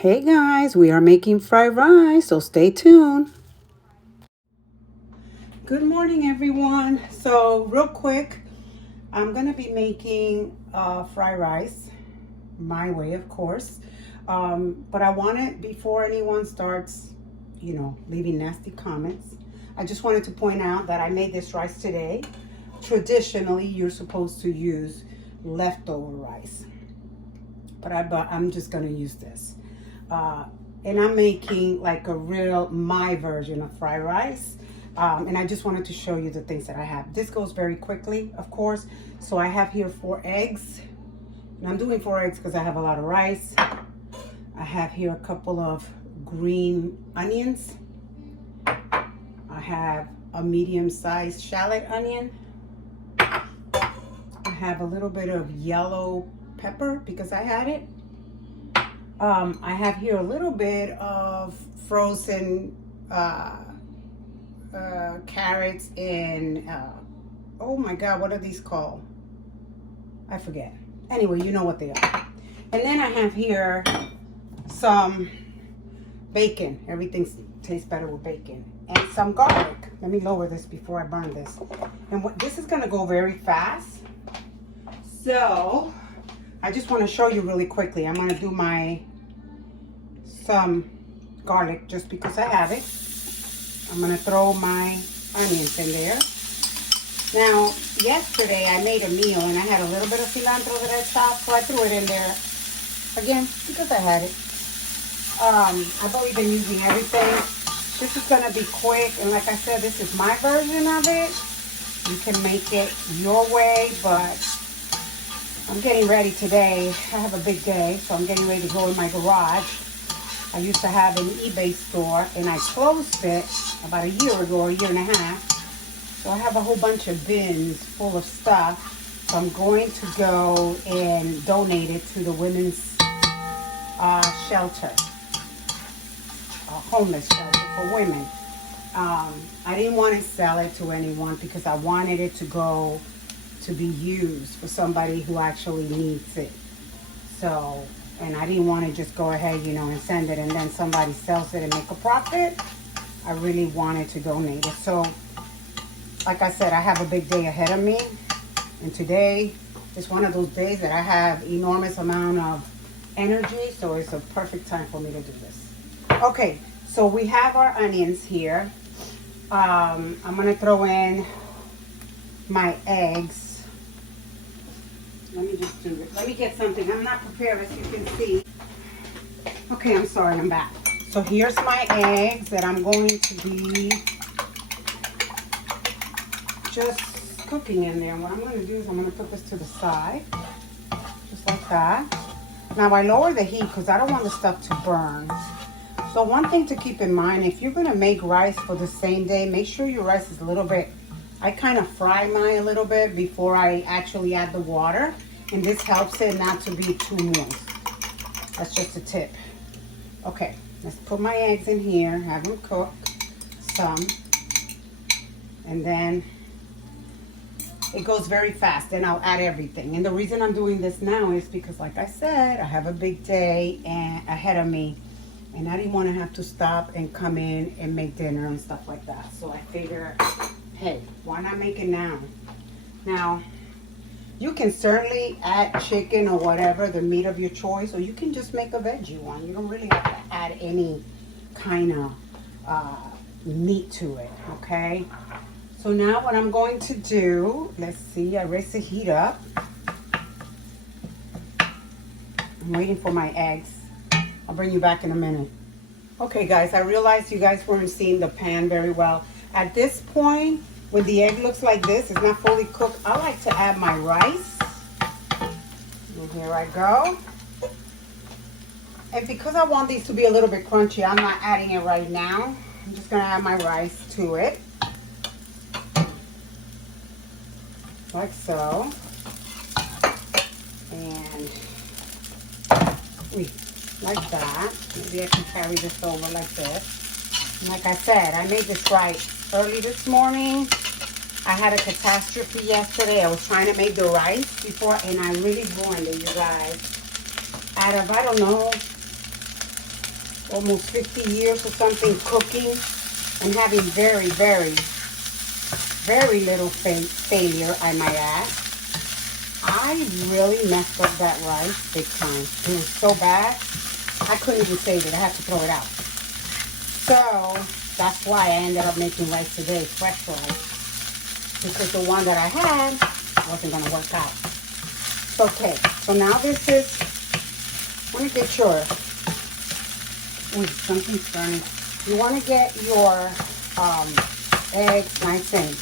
Hey guys, we are making fried rice, so stay tuned. Good morning, everyone. So, real quick, I'm gonna be making fried rice, my way, of course. But I wanted, before anyone starts, leaving nasty comments, I just wanted to point out that I made this rice today. Traditionally, you're supposed to use leftover rice, but I'm just gonna use this. And I'm making like a real my version of fried rice. And I just wanted to show you the things that I have. This goes very quickly, of course. So I have here 4 eggs. And I'm doing 4 eggs because I have a lot of rice. I have here a couple of green onions. I have a medium-sized shallot onion. I have a little bit of yellow pepper because I had it. I have here a little bit of frozen carrots and oh my god, what are these called? I forget. Anyway, you know what they are. And then I have here some bacon. Everything tastes better with bacon. And some garlic. Let me lower this before I burn this. And this is going to go very fast. So I just want to show you really quickly. I'm going to do some garlic just because I have it. I'm going to throw my onions in there. Now, yesterday I made a meal and I had a little bit of cilantro that I chopped, so I threw it in there again because I had it. I believe in using everything. This is going to be quick, and like I said, this is my version of it. You can make it your way, but I'm getting ready today. I have a big day, so I'm getting ready to go in my garage. I used to have an eBay store, and I closed it about a year ago, a year and a half. So I have a whole bunch of bins full of stuff. So I'm going to go and donate it to the women's shelter, homeless shelter for women. I didn't want to sell it to anyone because I wanted it to go to be used for somebody who actually needs it. So, and I didn't want to just go ahead, and send it and then somebody sells it and make a profit. I really wanted to donate it. So, like I said, I have a big day ahead of me. And today is one of those days that I have enormous amount of energy. So it's a perfect time for me to do this. Okay, so we have our onions here. I'm going to throw in my eggs. Let me just do it. Let me get something. I'm not prepared, as you can see. Okay, I'm sorry, I'm back. So here's my eggs that I'm going to be just cooking in there. And what I'm going to do is I'm going to put this to the side, just like that. Now I lower the heat because I don't want the stuff to burn. So one thing to keep in mind, if you're going to make rice for the same day, make sure your rice is a little bit, I kind of fry mine a little bit before I actually add the water. And this helps it not to be too moist. That's just a tip. Okay, let's put my eggs in here, have them cook some. And then it goes very fast. Then I'll add everything. And the reason I'm doing this now is because, like I said, I have a big day ahead of me. And I didn't want to have to stop and come in and make dinner and stuff like that. So I figured, hey, why not make it now? Now, you can certainly add chicken or whatever, the meat of your choice, or you can just make a veggie one. You don't really have to add any kind of meat to it, okay? So now what I'm going to do, let's see, I raised the heat up. I'm waiting for my eggs. I'll bring you back in a minute. Okay, guys, I realized you guys weren't seeing the pan very well. At this point, when the egg looks like this, it's not fully cooked, I like to add my rice. And here I go. And because I want these to be a little bit crunchy, I'm not adding it right now. I'm just going to add my rice to it. Like so. And like that. Maybe I can carry this over like this. And like I said, I made this rice early this morning. I had a catastrophe yesterday. I was trying to make the rice before, and I really ruined it, you guys. Out of, I don't know, almost 50 years or something cooking and having very, very, very little failure, I might add. I really messed up that rice big time. It was so bad, I couldn't even save it. I had to throw it out. So that's why I ended up making rice today, fresh rice. Because the one that I had wasn't going to work out. Okay, so now this is, let me get sure. Ooh, something's burning. You want to get your eggs nice and,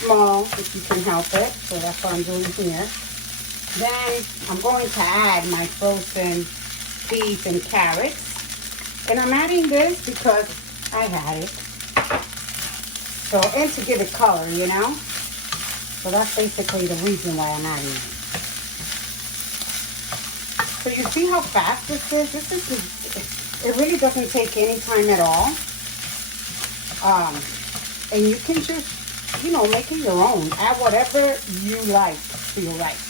small if you can help it. So that's what I'm doing here. Then I'm going to add my frozen peas and carrots. And I'm adding this because I had it. So, and to give it color, So that's basically the reason why I'm adding it. So you see how fast this is? It really doesn't take any time at all. And you can just, make it your own. Add whatever you like to your rice.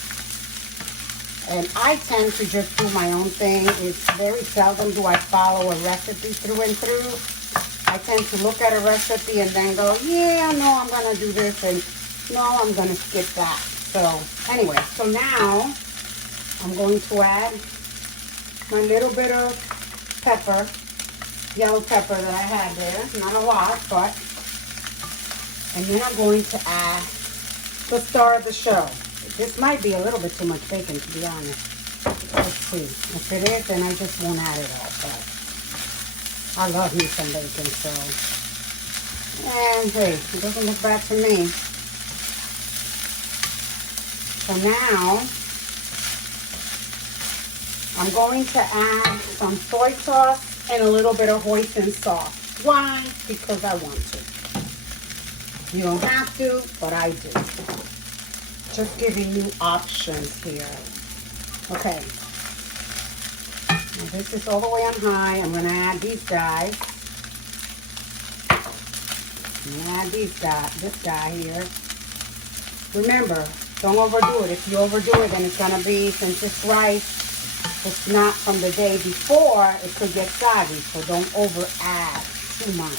And I tend to just do my own thing. It's very seldom do I follow a recipe through and through. I tend to look at a recipe and then go, yeah, no, I'm going to do this, and no, I'm going to skip that. So anyway, so now I'm going to add my little bit of pepper, yellow pepper that I had there. Not a lot, but. And then I'm going to add the star of the show. This might be a little bit too much bacon, to be honest. Let's see. If it is, then I just won't add it all. But I love me some bacon, so. And hey, it doesn't look bad to me. So now, I'm going to add some soy sauce and a little bit of hoisin sauce. Why? Because I want to. You don't have to, but I do. Just giving you options here. Okay. Now this is all the way on high. I'm going to add these guys. I'm going to add this guy here. Remember, don't overdo it. If you overdo it, then it's going to be, since it's rice, it's not from the day before, it could get soggy. So don't over add too much.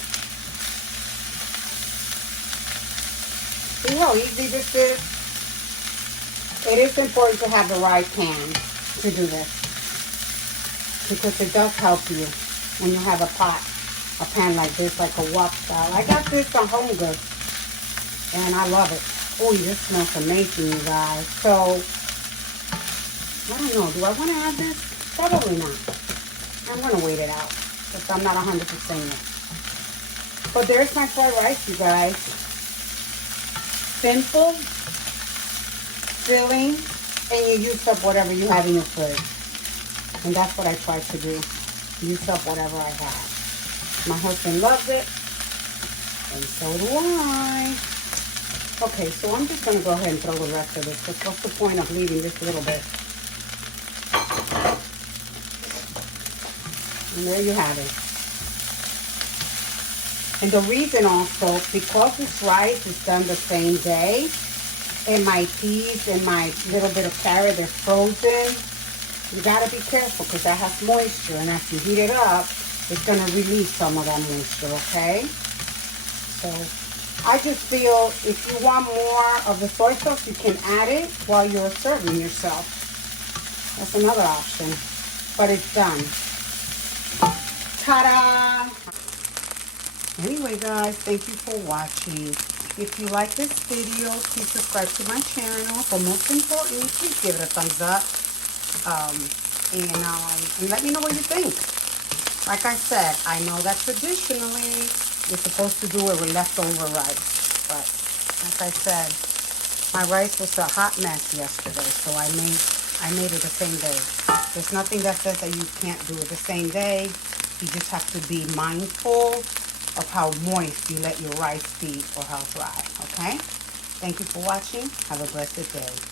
See how easy this is? It is important to have the right pan to do this, because it does help you when you have a pan like this, like a wok style. I got this on Home Goods, and I love it. Oh, this smells amazing, you guys. So, I don't know. Do I want to add this? Probably not. I'm going to wait it out, because I'm not 100% yet. But there's my fried rice, you guys. Simple, filling, and you use up whatever you have in your fridge. And that's what I try to do. Use up whatever I have. My husband loves it, and so do I. Okay, so I'm just going to go ahead and throw the rest of this, because what's the point of leaving this little bit? And there you have it. And the reason also, because this rice is done the same day, and my peas and my little bit of carrot, they're frozen, you got to be careful, because that has moisture. And after you heat it up, it's going to release some of that moisture, okay? So I just feel if you want more of the soy sauce, you can add it while you're serving yourself. That's another option. But it's done. Ta-da! Anyway, guys, thank you for watching. If you like this video, please subscribe to my channel. But most importantly, please give it a thumbs up. And let me know what you think. Like I said, I know that traditionally you're supposed to do it with leftover rice. But like I said, my rice was a hot mess yesterday, so I made it the same day. There's nothing that says that you can't do it the same day. You just have to be mindful of how moist you let your rice be or how dry, okay? Thank you for watching. Have a blessed day.